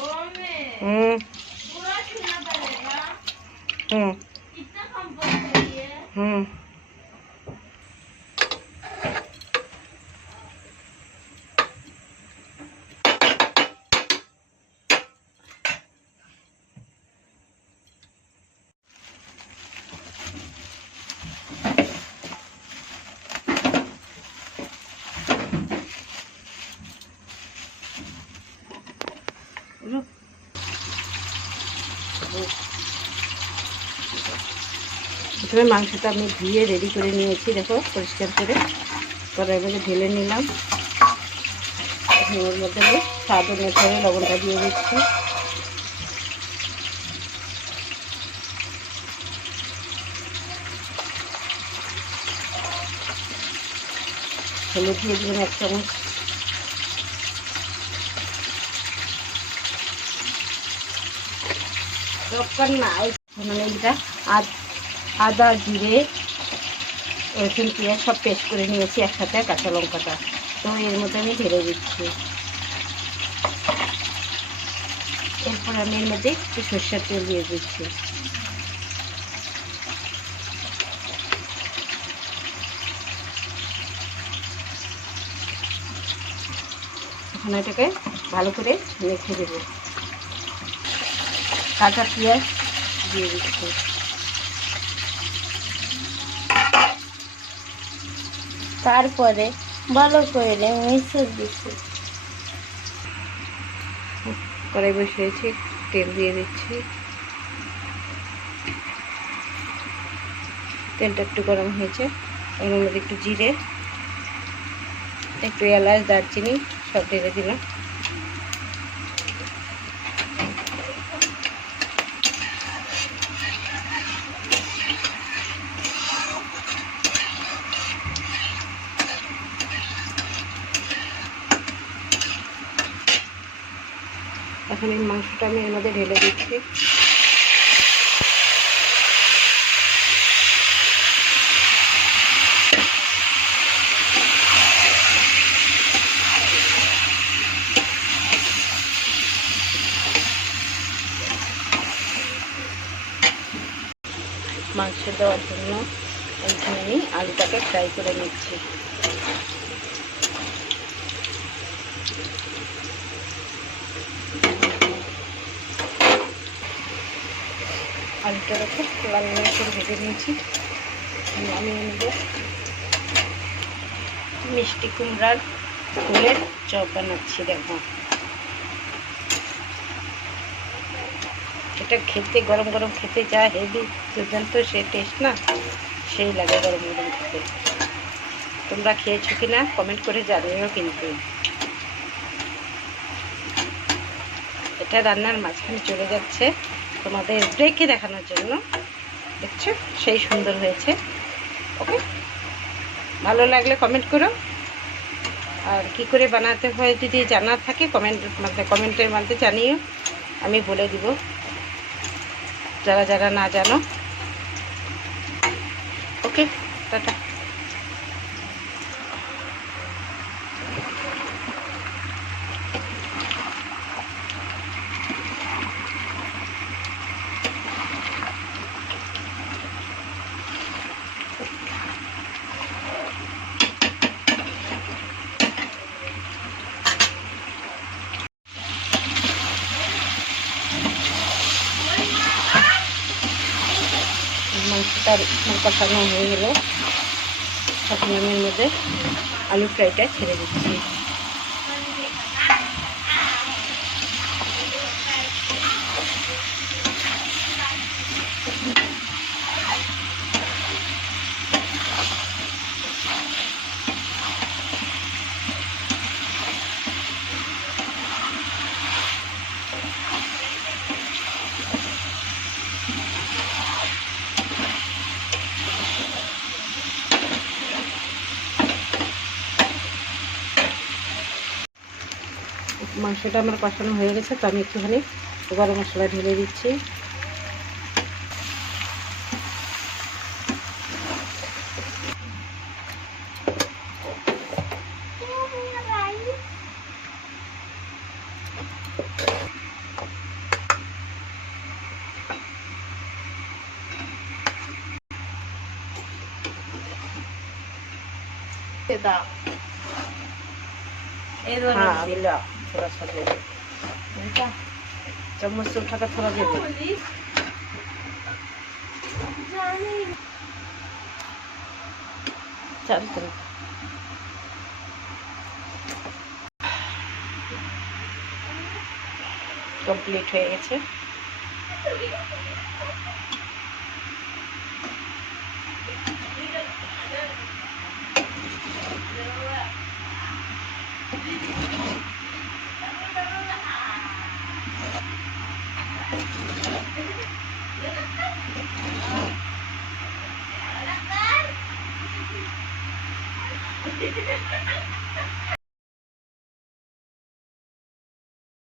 हम्म हम्म हम्म প্রথমে মাংসটা আমি ধুয়ে রেডি করে নিয়েছি, দেখো পরিষ্কার করে কড়াইয়ের মধ্যে ঢেলে নিলাম। ওর মধ্যে আমি স্বাদ অনুসারে লবণটা দিয়ে দিচ্ছি। হলুদ দিয়ে দিলাম 1 চামচ। মানে এটা আদা জিরে রসুন পেঁয়াজ সব পেস্ট করে নিয়েছি একসাথে, কাঁচা লঙ্কাটা তো এর মধ্যে আমি ঢেলে দিচ্ছি। এরপর আমি এর মধ্যে একটু সরষের তেল দিয়ে দিচ্ছি। এখন এটাকে ভালো করে মেখে দেবো। কাঁচা পেঁয়াজ দিয়ে দিচ্ছি। তারপরে ভালো করে মিশিয়ে দিচ্ছি। কড়াই বসিয়েছি, তেল দিয়ে দিচ্ছি। তেলটা একটু গরম হয়েছে, এর মধ্যে একটু জিরে, একটু এলাচ দারচিনি সব ঢেলে দিলাম। এখন এই মাংসটা আমি এর মধ্যে ঢেলে দিচ্ছি। মাংস দেওয়ার জন্য এইখানে আমি আলুটাকে ফ্রাই করে নিচ্ছি। আলুটাকে খুব লাল লাল করে ভেজে নিয়েছি। আমি এনে মিষ্টি কুমড়ার ফুলের চপ বানাচ্ছি। দেখো এটা খেতে গরম গরম খেতে যা হেভি দুর্দান্ত সে টেস্ট না, সেই লাগে গরম গরম খেতে। তোমরা খেয়েছো কি না কমেন্ট করে জানিও। কিন্তু এটা রান্নার মাঝখানে চলে যাচ্ছে তোমাদের ব্রেকে দেখানোর জন্য। দেখছো সেই সুন্দর হয়েছে। ওকে, ভালো লাগলে কমেন্ট করো। আর কি করে বানাতে হয় যদি জানার থাকে কমেন্টের মধ্যে জানিও, আমি বলে দিব যারা যারা না জানো। ওকে, টাটা। মাংসটা কষানো হয়ে গেল, এখন আমি এর মধ্যে আলু ফ্রাইটা ছেড়ে দিচ্ছি। মাংসটা আমার কষানো হয়ে গেছে, তো আমি একটুখানি গরম মশলা ঢেলে দিচ্ছি। देता ये दो हाँ अभी ला थोड़ा सा दे दे, बेटा चम्मच से उठाकर थोड़ा दे दे। चल चल কমপ্লিট হয়ে গেছে।